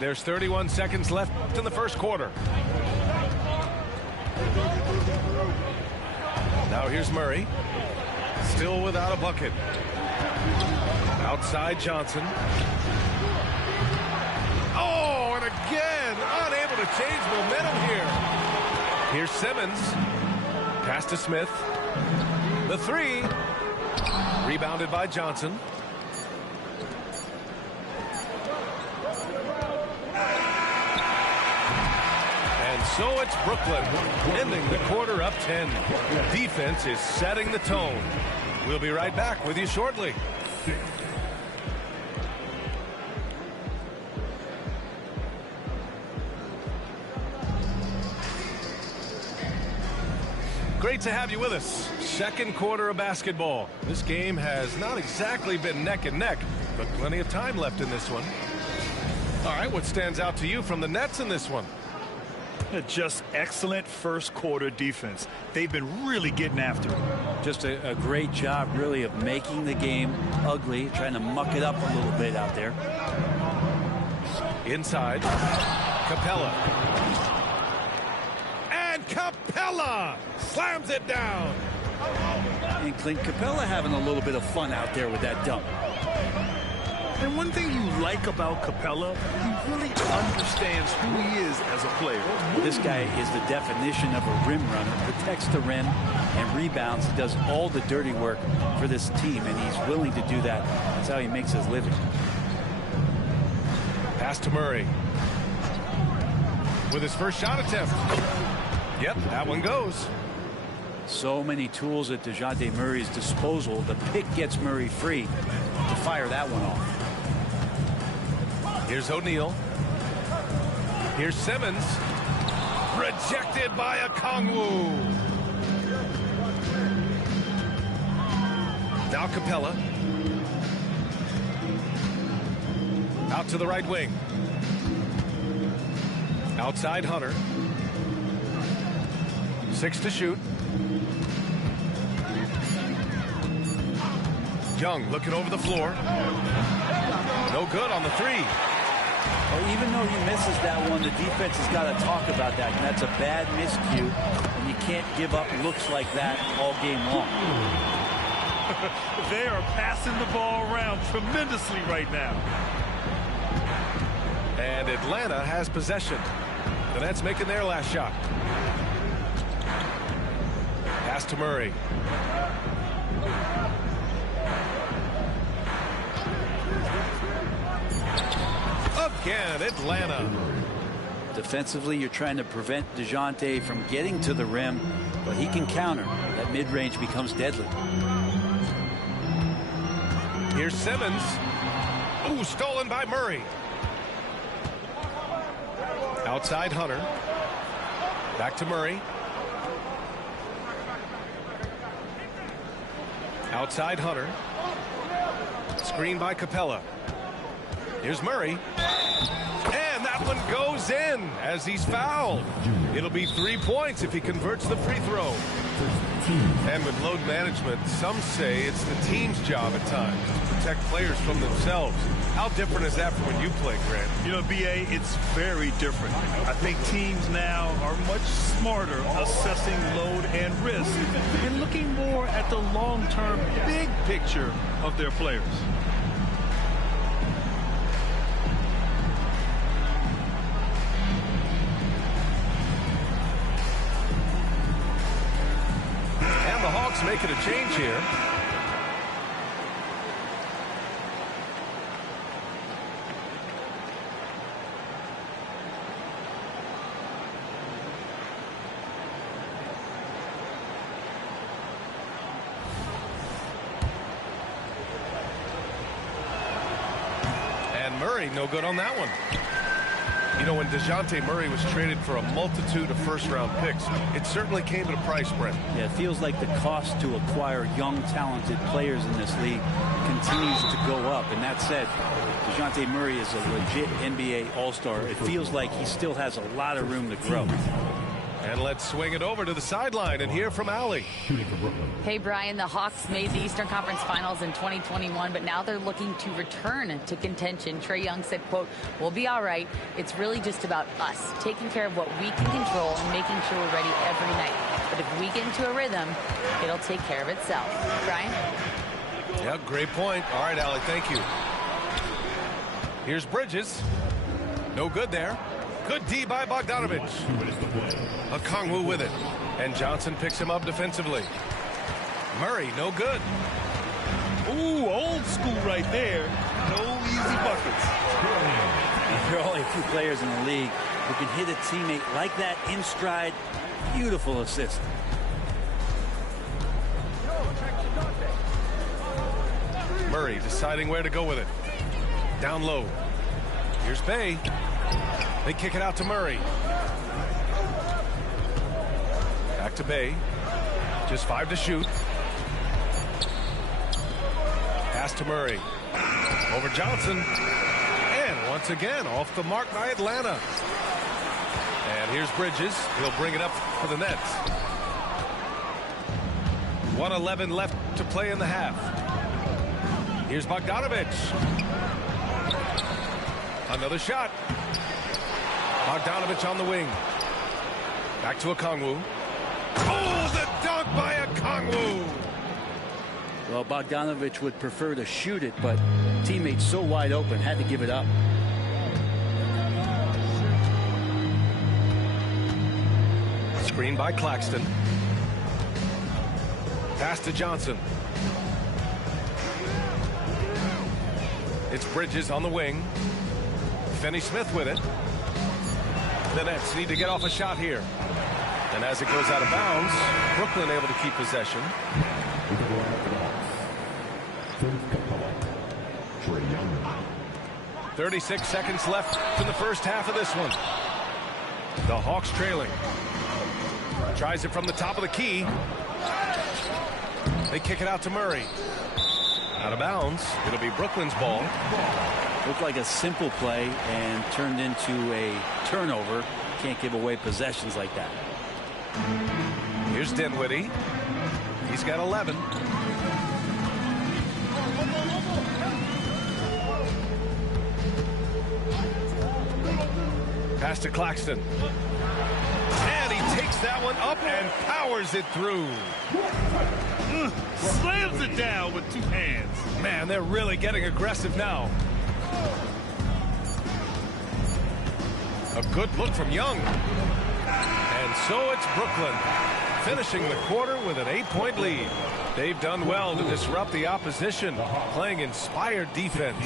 There's 31 seconds left in the first quarter. Now here's Murray. Still without a bucket. Outside Johnson. Oh, and again, unable to change momentum here. Here's Simmons. Pass to Smith. The three. Rebounded by Johnson. And so it's Brooklyn, ending the quarter up 10. Defense is setting the tone. We'll be right back with you shortly. Great to have you with us. Second quarter of basketball. This game has not exactly been neck and neck, but plenty of time left in this one. All right, what stands out to you from the Nets in this one? Just excellent first quarter defense. They've been really getting after it. Just a great job, really, of making the game ugly, trying to muck it up a little bit out there. Inside, Capella. And Capella slams it down. And Clint Capella having a little bit of fun out there with that dunk. And one thing you like about Capella, he really understands who he is as a player. This guy is the definition of a rim runner, protects the rim and rebounds. He does all the dirty work for this team, and he's willing to do that. That's how he makes his living. Pass to Murray. With his first shot attempt. Yep, that one goes. So many tools at DeJounte Murray's disposal. The pick gets Murray free to fire that one off. Here's O'Neal. Here's Simmons. Rejected by Okongwu. Now Capella. Out to the right wing. Outside Hunter. 6 to shoot. Young looking over the floor. No good on the three. Well, even though he misses that one, the defense has got to talk about that. And that's a bad miscue. And you can't give up looks like that all game long. They are passing the ball around tremendously right now. And Atlanta has possession. The Nets making their last shot. Pass to Murray. Again, Atlanta. Defensively, you're trying to prevent DeJounte from getting to the rim, but he can counter. That mid-range becomes deadly. Here's Simmons. Ooh, stolen by Murray. Outside Hunter. Back to Murray. Outside Hunter. Screen by Capella. Here's Murray. And that one goes in as he's fouled. It'll be 3 points if he converts the free throw. And with load management, some say it's the team's job at times to protect players from themselves. How different is that from when you play, Grant? You know, B.A., it's very different. I think teams now are much smarter assessing load and risk and looking more at the long-term big picture of their players. And the Hawks making a change here. Murray, no good on that one. You know, when DeJounte Murray was traded for a multitude of first-round picks, it certainly came at a price, Brent. Yeah, it feels like the cost to acquire young, talented players in this league continues to go up. And that said, DeJounte Murray is a legit NBA All-Star. It feels like he still has a lot of room to grow. And let's swing it over to the sideline and hear from Allie. Hey, Brian, the Hawks made the Eastern Conference Finals in 2021, but now they're looking to return to contention. Trae Young said, quote, "We'll be all right. It's really just about us, taking care of what we can control and making sure we're ready every night. But if we get into a rhythm, it'll take care of itself." Brian? Yeah, great point. All right, Allie, thank you. Here's Bridges. No good there. Good D by Bogdanovich. Okongwu with it. And Johnson picks him up defensively. Murray, no good. Ooh, old school right there. No easy buckets. There are only a few players in the league who can hit a teammate like that in stride. Beautiful assist. Murray deciding where to go with it. Down low. Here's Bay. They kick it out to Murray. Back to Bay. Just 5 to shoot. Pass to Murray. Over Johnson. And once again, off the mark by Atlanta. And here's Bridges. He'll bring it up for the Nets. 1:11 left to play in the half. Here's Bogdanovich. Another shot. Bogdanovich on the wing. Back to Okongwu. Oh, the dunk by Okongwu. Well, Bogdanovich would prefer to shoot it, but teammates so wide open, had to give it up. Screen by Claxton. Pass to Johnson. It's Bridges on the wing. Finney-Smith with it. The Nets need to get off a shot here. And as it goes out of bounds, Brooklyn able to keep possession. 36 seconds left in the first half of this one. The Hawks trailing. Tries it from the top of the key. They kick it out to Murray. Out of bounds. It'll be Brooklyn's ball. Looked like a simple play and turned into a turnover. Can't give away possessions like that. Here's Dinwiddie. He's got 11. Pass to Claxton. And he takes that one up and powers it through. Slams it down with 2 hands. Man, they're really getting aggressive now. A good look from Young. And so it's Brooklyn finishing the quarter with an 8-point lead. They've done well to disrupt the opposition, playing inspired defense.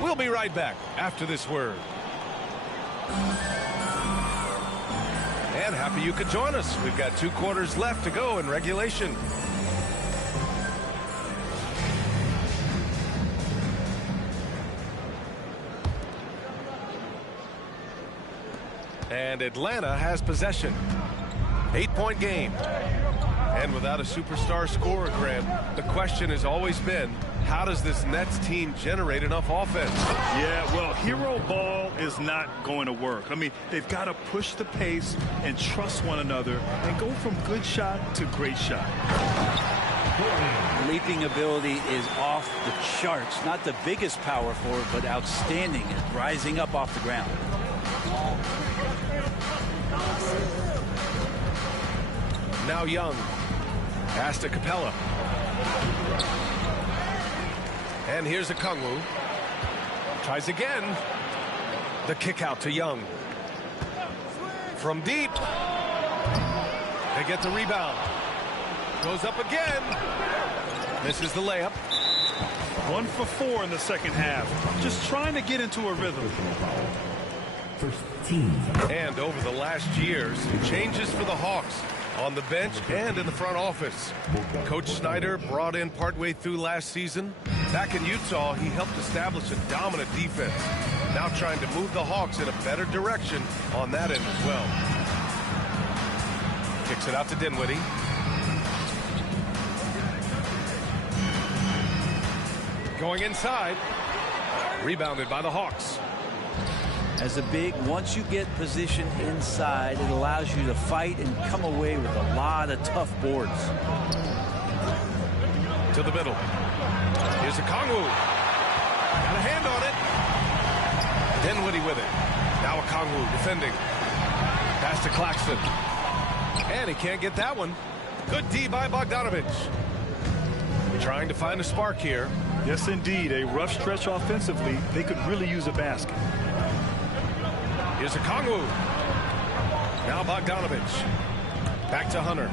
We'll be right back after this word. And happy you could join us. We've got 2 quarters left to go in regulation. And Atlanta has possession. 8-point game. And without a superstar scorer, Grant, the question has always been, how does this Nets team generate enough offense? Yeah, well, hero ball is not going to work. I mean, they've got to push the pace and trust one another and go from good shot to great shot. Leaping ability is off the charts. Not the biggest power forward, but outstanding at rising up off the ground. Now Young. Pass to Capella. And here's Okongwu. Tries again. The kick out to Young. From deep. They get the rebound. Goes up again. Misses the layup. 1 for 4 in the second half. Just trying to get into a rhythm. And over the last years, changes for the Hawks on the bench and in the front office. Coach Snyder brought in partway through last season. Back in Utah, he helped establish a dominant defense. Now trying to move the Hawks in a better direction on that end as well. Kicks it out to Dinwiddie. Going inside. Rebounded by the Hawks. As a big, once you get position inside, it allows you to fight and come away with a lot of tough boards. To the middle. Here's a Okongwu. Got a hand on it. Dinwiddie with it. Now Okongwu defending. Pass to Claxton. And he can't get that one. Good D by Bogdanovic. Trying to find a spark here. Yes, indeed. A rough stretch offensively. They could really use a basket. Here's Okongwu. Now Bogdanovic. Back to Hunter.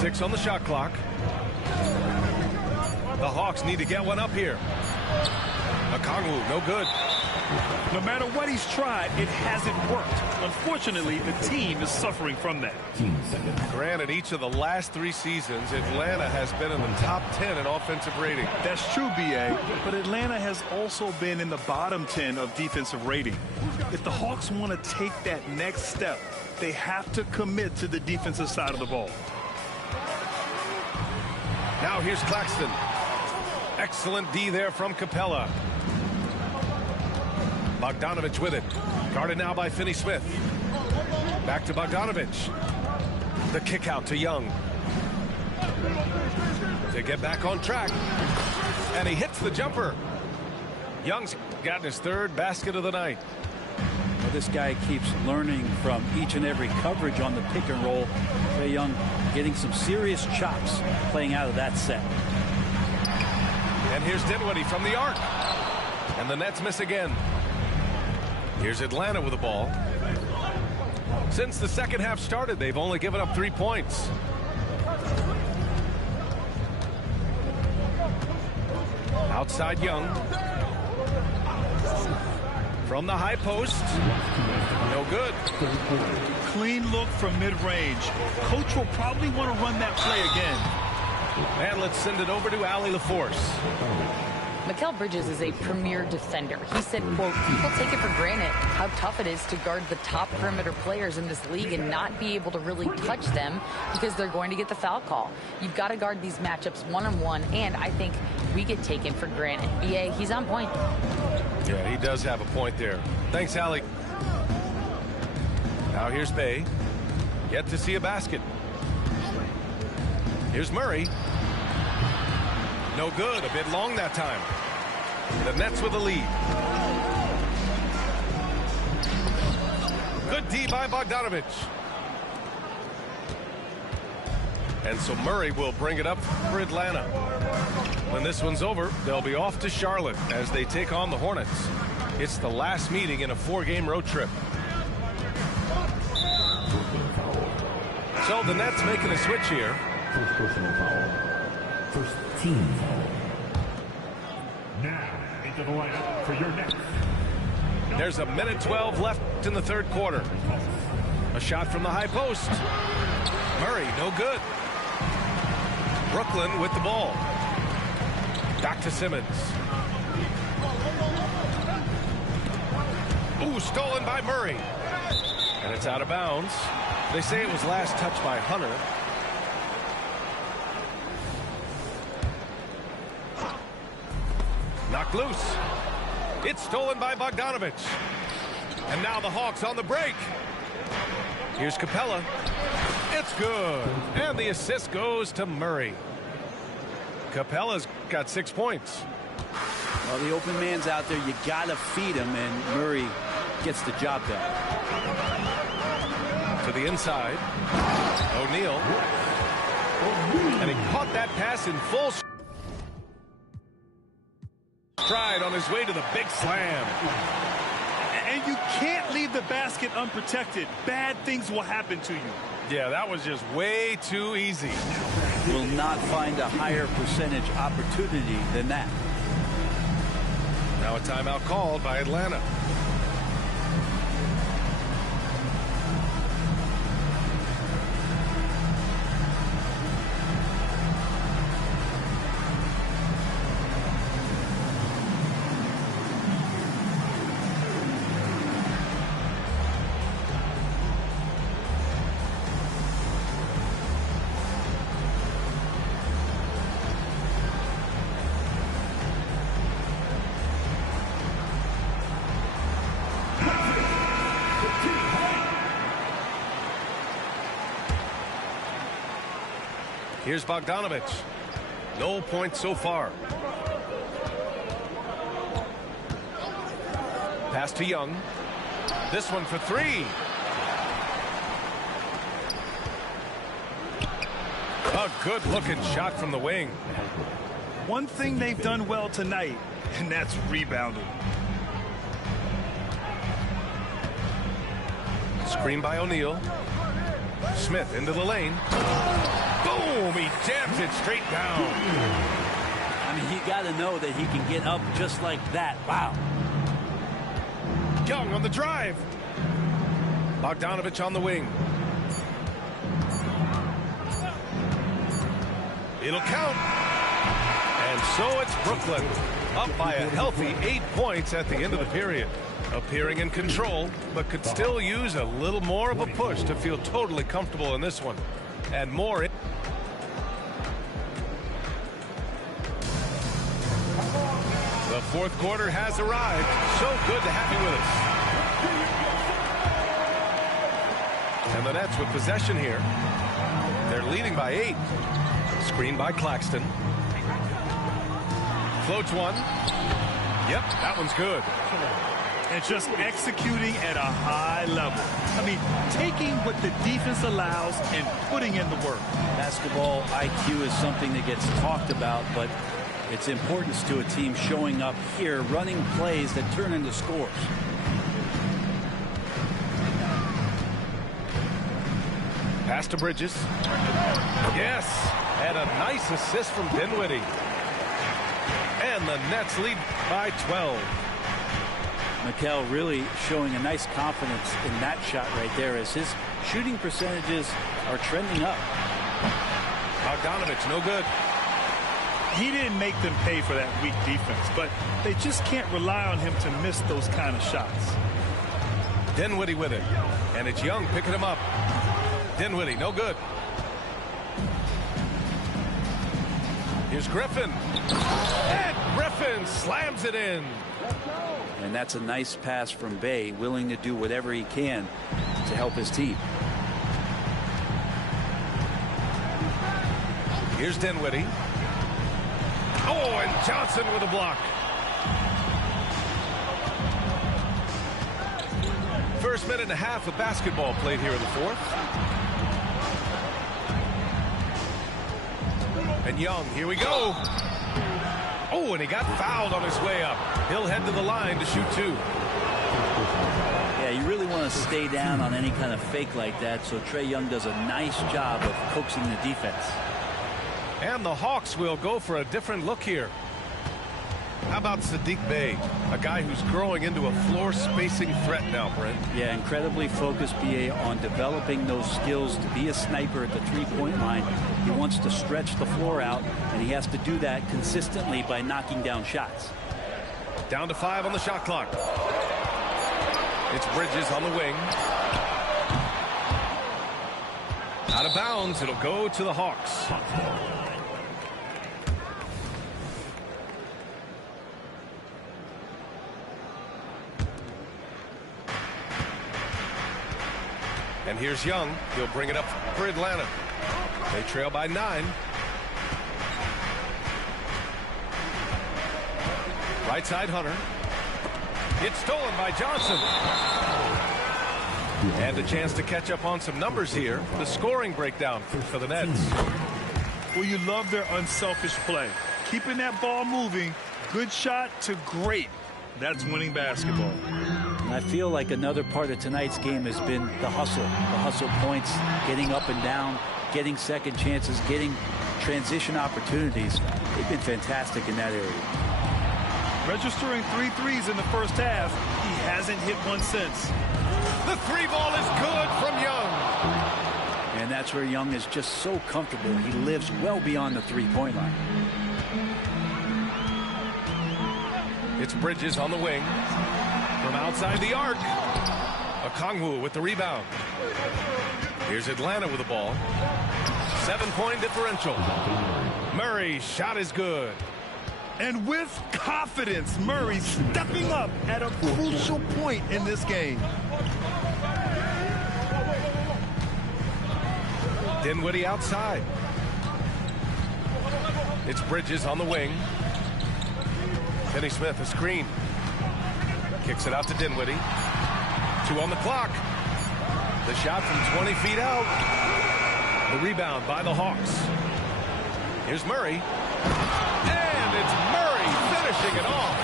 6 on the shot clock. The Hawks need to get one up here. Okongwu, no good. No matter what he's tried, it hasn't worked. Unfortunately, the team is suffering from that. Granted, each of the last 3 seasons, Atlanta has been in the top 10 in offensive rating. That's true, B.A., but Atlanta has also been in the bottom 10 of defensive rating. If the Hawks want to take that next step, they have to commit to the defensive side of the ball. Now here's Claxton. Excellent D there from Capella. Bogdanovic with it. Guarded now by Finney-Smith. Back to Bogdanovic. The kick out to Young. To get back on track. And he hits the jumper. Young's gotten his 3rd basket of the night. Well, this guy keeps learning from each and every coverage on the pick and roll. Trae Young getting some serious chops playing out of that set. And here's Dinwiddie from the arc. And the Nets miss again. Here's Atlanta with the ball. Since the second half started, they've only given up 3 points. Outside Young. From the high post. No good. Clean look from mid-range. Coach will probably want to run that play again. And let's send it over to Allie LaForce. Mikal Bridges is a premier defender. He said, quote, people take it for granted how tough it is to guard the top perimeter players in this league and not be able to really touch them because they're going to get the foul call. You've got to guard these matchups one-on-one, and I think we get taken for granted. B.A., he's on point. Yeah, he does have a point there. Thanks, Allie. Now here's Bay. Yet to see a basket. Here's Murray. No good. A bit long that time. The Nets with the lead. Good D by Bogdanovic. And so Murray will bring it up for Atlanta. When this one's over, they'll be off to Charlotte as they take on the Hornets. It's the last meeting in a 4-game road trip. So the Nets making a switch here. First personal foul. First team foul. Now into the lineup for your next. There's a minute 12 left in the 3rd quarter. A shot from the high post. Murray, no good. Brooklyn with the ball. Back to Simmons. Ooh, stolen by Murray. And it's out of bounds. They say it was last touched by Hunter. Knocked loose. It's stolen by Bogdanovic. And now the Hawks on the break. Here's Capella. It's good. And the assist goes to Murray. Capella's got 6 points. Well, the open man's out there. You got to feed him, and Murray gets the job done. To the inside. O'Neal. And he caught that pass in full stride on his way to the big slam. And you can't leave the basket unprotected. Bad things will happen to you. Yeah, that was just way too easy. Will not find a higher percentage opportunity than that. Now a timeout called by Atlanta. Here's Bogdanovich. No points so far. Pass to Young. This one for three. A good-looking shot from the wing. One thing they've done well tonight, and that's rebounding. Screen by O'Neal. Smith into the lane. Boom! He jams it straight down. I mean, you got to know that he can get up just like that. Wow. Young on the drive. Bogdanovich on the wing. It'll count. And so it's Brooklyn, up by a healthy 8 points at the end of the period. Appearing in control, but could still use a little more of a push to feel totally comfortable in this one. And more. The fourth quarter has arrived. So good to have you with us. And the Nets with possession here. They're leading by 8. Screen by Claxton. Floats one. Yep, that one's good. And just executing at a high level. I mean, taking what the defense allows and putting in the work. Basketball IQ is something that gets talked about, but its importance to a team showing up here, running plays that turn into scores. Pass to Bridges. Yes, and a nice assist from Dinwiddie. And the Nets lead by 12. Mikal really showing a nice confidence in that shot right there as his shooting percentages are trending up. Bogdanovich, no good. He didn't make them pay for that weak defense, but they just can't rely on him to miss those kind of shots. Dinwiddie with it, and it's Young picking him up. Dinwiddie, no good. Here's Griffin. And Griffin slams it in. And that's a nice pass from Bey, willing to do whatever he can to help his team. Here's Dinwiddie. Oh, and Johnson with a block. First minute and a half of basketball played here in the fourth. And Young, here we go. Oh, and he got fouled on his way up. He'll head to the line to shoot two. Yeah, you really want to stay down on any kind of fake like that, so Trae Young does a nice job of coaxing the defense. And the Hawks will go for a different look here. How about Saddiq Bey, a guy who's growing into a floor spacing threat now, Brent? Yeah, incredibly focused, BA, on developing those skills to be a sniper at the three-point line. He wants to stretch the floor out, and he has to do that consistently by knocking down shots. Down to 5 on the shot clock. It's Bridges on the wing. Out of bounds, it'll go to the Hawks. And here's Young. He'll bring it up for Atlanta. They trail by 9. Right side, Hunter. It's stolen by Johnson. And a chance to catch up on some numbers here. The scoring breakdown for the Nets. Well, you love their unselfish play. Keeping that ball moving, good shot to great. That's winning basketball. And I feel like another part of tonight's game has been the hustle points, getting up and down, getting second chances, getting transition opportunities. They've been fantastic in that area. Registering 3 threes in the first half. He hasn't hit one since. The three ball is good from Young. And that's where Young is just so comfortable. He lives well beyond the three-point line. It's Bridges on the wing. From outside the arc. Okongwu with the rebound. Here's Atlanta with the ball. 7-point differential. Murray's shot is good. And with confidence, Murray stepping up at a crucial point in this game. Dinwiddie outside. It's Bridges on the wing. Finney Smith, a screen. Kicks it out to Dinwiddie. 2 on the clock. The shot from 20 feet out. The rebound by the Hawks. Here's Murray. And it's Murray finishing it off.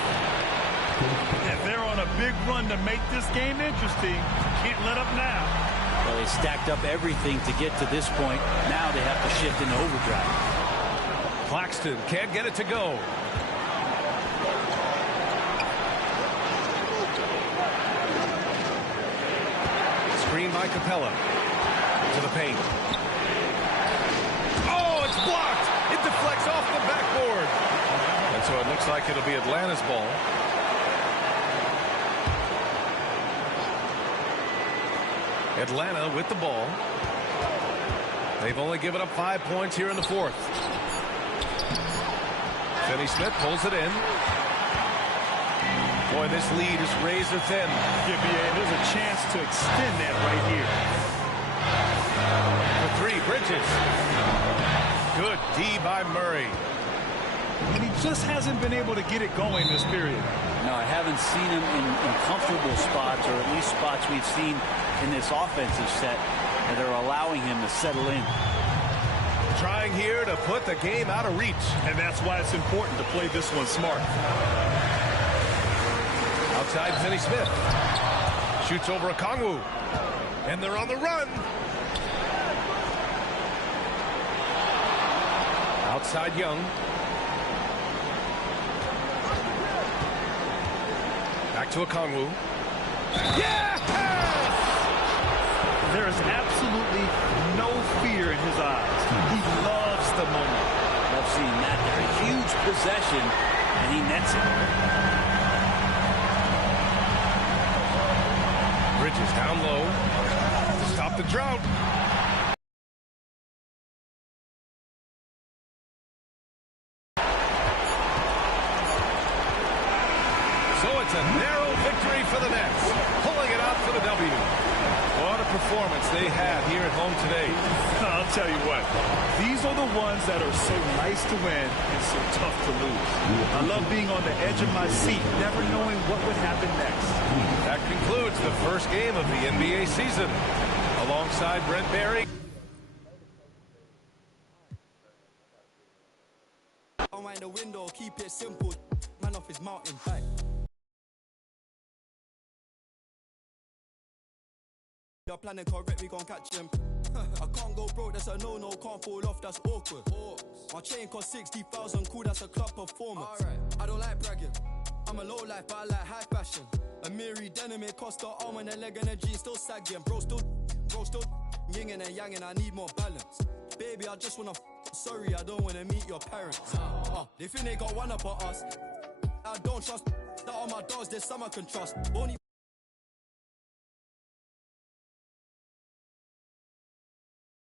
And they're on a big run to make this game interesting. Can't let up now. Well, they stacked up everything to get to this point. Now they have to shift into overdrive. Claxton can't get it to go. Screen by Capella. To the paint. Oh, it's blocked. It deflects off the backboard. And so it looks like it'll be Atlanta's ball. Atlanta with the ball. They've only given up 5 points here in the fourth. Finney Smith pulls it in. Boy, this lead is razor thin. Yeah, BA, there's a chance to extend that right here. For 3, Bridges. Good D by Murray. And he just hasn't been able to get it going this period. No, I haven't seen him in comfortable spots, or at least spots we've seen in this offensive set that are allowing him to settle in. Trying here to put the game out of reach. And that's why it's important to play this one smart. Outside Finney Smith. Shoots over Okongwu. And they're on the run. Outside Young. Back to Okongwu. Yeah! There is absolutely no fear in his eyes. He loves the moment. Love seeing that there. A huge possession, and he nets it. Bridges down low to stop the drought. So it's a narrow victory for the Nets, pulling it out for the W. What a performance they had here at home today. I'll tell you what, these are the ones that are so nice to win and so tough to lose. I love being on the edge of my seat, never knowing what would happen next. That concludes the first game of the NBA season. Alongside Brent Barry. Don't mind the window, keep it simple. Man off his mountain. Hey. You're planning correct, we gon' catch him. I can't go broke, that's a no-no, can't fall off, that's awkward. My chain cost 60,000, cool, that's a club performance. Alright, I don't like bragging, I'm a low life, but I like high fashion. A Miri denim, it cost the arm and a leg and a jean, still sagging. Bro still, yinging and yanging, I need more balance. Baby, I just wanna sorry, I don't wanna meet your parents. They think they got one up on us. I don't trust, that on my dogs, there's some I can trust. Only